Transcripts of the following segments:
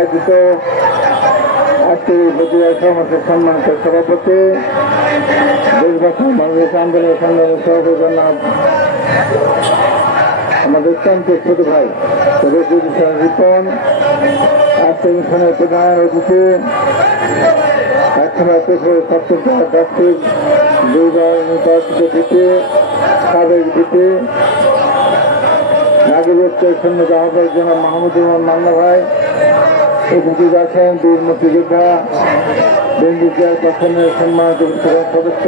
আজকের এই প্রতিভা সমাজের সম্মানিত সভাপতি, দেশবাসী, বাংলাদেশ আন্দোলন সংগ্রামের সভাপতি জনাব আমাদের অত্যন্ত ছোট ভাই রিপন, আজকে অনুষ্ঠানের প্রধান অতিথি, একসময় রহমান মান্না ভাই উপস্থিত আছেন বীর মুক্তিযোদ্ধা বিএনপি চেয়ারপারসনের সম্মানিত সদস্য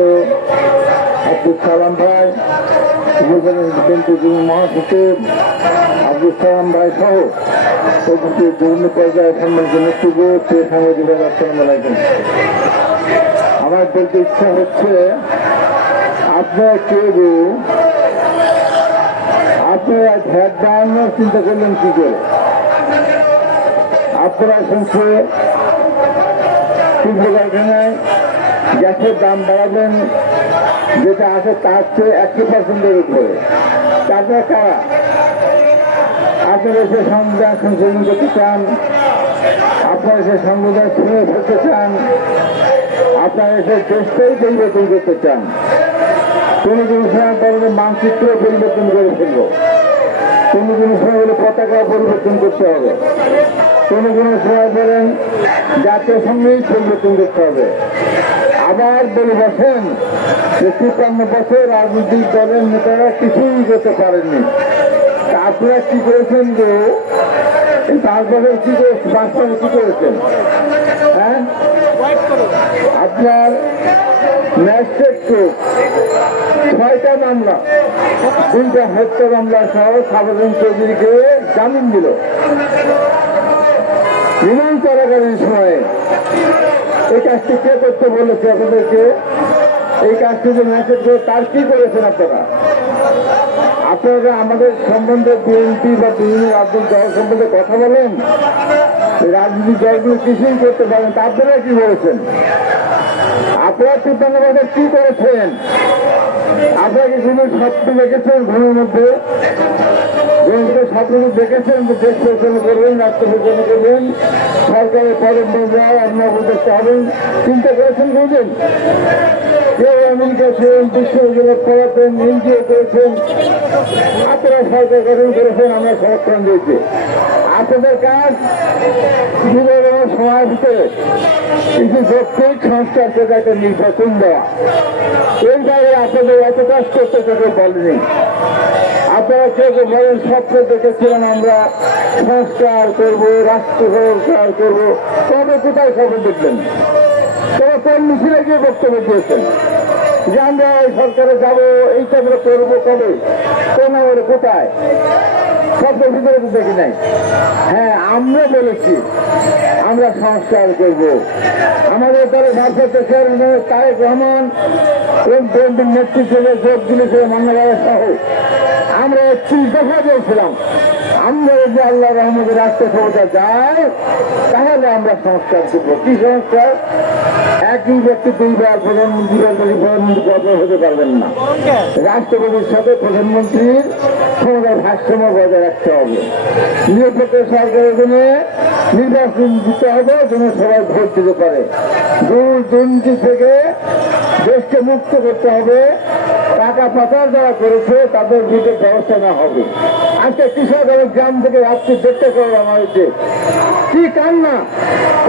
আব্দুল সালাম ভাই, উপজেলা মহাসচিব আব্দুল সালাম ভাই সহ উপস্থিত বিভিন্ন পর্যায়ে সম্মানিত নেতৃত্ব প্রিয় সাংবাদিক আসসালাম আলাইকুম। আমার বলতে ইচ্ছা হচ্ছে, আপনারা কেউ ভ্যাট বাড়ানোর চিন্তা করলেন কি করে? আপনারা শুনছে তীব্র কারখানায় গ্যাসের দাম বাড়াবেন, যেটা আছে তার চেয়ে একশো পার্সেন্টের উপরে। তারপরে কারা? আপনারা সে সংবিধান সংশোধন করতে চান, আপনারা সে সংবিধান ছুঁয়ে ফেলতে চান, আপনারা সে দেশটাই পরিবর্তন করতে চান। কোনো কোনো সময় মানচিত্র পরিবর্তন করে ফেলব। কোনো কোনো সময় পতাকা পরিবর্তন করতে হবে। কোনো কোনো সময় বলেন, জাতীয় সঙ্গেই পরিবর্তন করতে হবে। আবার বলে বসেন যে তিপ্পান্ন বছর রাজনৈতিক দলের নেতারা কিছুই করতে পারেননি। আপনারা কি করেছেন যে এই পাঁচ বছর কি করে, পাঁচ বছর কি করেছেন? হ্যাঁ? আপনার ছয়টা মামলা, তিনটা হত্যা মামলা সহ সাবধান চৌধুরীকে জামিন দিল। রিমান্ড চলাকালীন সময়ে এই কাজটি কে করতে বলেছে আপনাদেরকে? এই কাজটি যে ম্যাসেজ করে তার কি করেছেন আপনারা? আপনারা আমাদের সম্বন্ধে বিএনপি বা বিভিন্ন রাজনৈতিক দল সম্বন্ধে কথা বলেন। রাজনীতি দলগুলো কিছুই করতে পারেন তা আপনারা কি বলেছেন? আপনারা কি করেছেন? আপনারা কি কোনো স্বপ্ন দেখেছেন ঘুমের মধ্যে স্বপ্ন দেখেছেন, যে দেশ পরিচালনা করবেন, রাষ্ট্র পরিচালনা করবেন, সরকারের পদমন্ত্রী আপনার উপদেষ্টা হবেন চিন্তা করেছেন কোনদিন? কেউ আমেরিকা ছিলেন, বিশ্ববিদ্যালয় পড়াতেন, এনজিও করেছেন, আপনারা সরকার গঠন করেছেন, আমরা সমর্থন দিয়েছি। আপনাদের কাজ সময় ভিতরে কিছু যৌক্তিক সংস্কার থেকে একটা নির্বাচন দেওয়া, এই আপনাদের এত কাজ করতে কেউ বলেনি আপনারা কেউ বলেন স্বপ্ন দেখেছিলেন আমরা, সংস্কার করব, রাষ্ট্র সংস্কার করব কবে কোথায় স্বপ্ন দেখলেন? তবে কোন মিছিলে গিয়ে বক্তব্য দিয়েছেন? যে আমরা এই সরকারে যাব, এইটা আমরা করব কবে? কোন কোথায়? স্বপ্নের ভিতরে তো দেখি নাই। হ্যাঁ আমরা বলেছি, আমরা সংস্কার করব। আমাদের দলে ভারপ্রাপ্ত চেয়ারম্যান তারেক রহমান এবং বিএনপির নেতৃত্বে যোগ দিয়েছিল মান্নাবাড়া সহ। আমরা একত্রিশ দফা বলছিলাম, আমরা যদি আল্লাহ রহমদের রাষ্ট্র ক্ষমতা যায় তাহলে আমরা সংস্কার করব। কি সংস্কার? একই ব্যক্তি দুইবার প্রধানমন্ত্রী প্রধানমন্ত্রী পদ হতে পারবেন না। রাষ্ট্রপতির সাথে প্রধানমন্ত্রীর ক্ষমতার ভারসাম্য বজায় রাখতে হবে। নিরপেক্ষ সরকারের জন্য নির্বাচন দিতে হবে, যেন সবাই ভোট দিতে পারে। দূর দুর্নীতি থেকে দেশকে মুক্ত করতে হবে। টাকা পাচার যারা করেছে, তাদের বিরুদ্ধে ব্যবস্থা না হবে। আজকে কৃষক গ্রাম থেকে রাত্রি দেখতে করানো হয়েছে কি কান্না?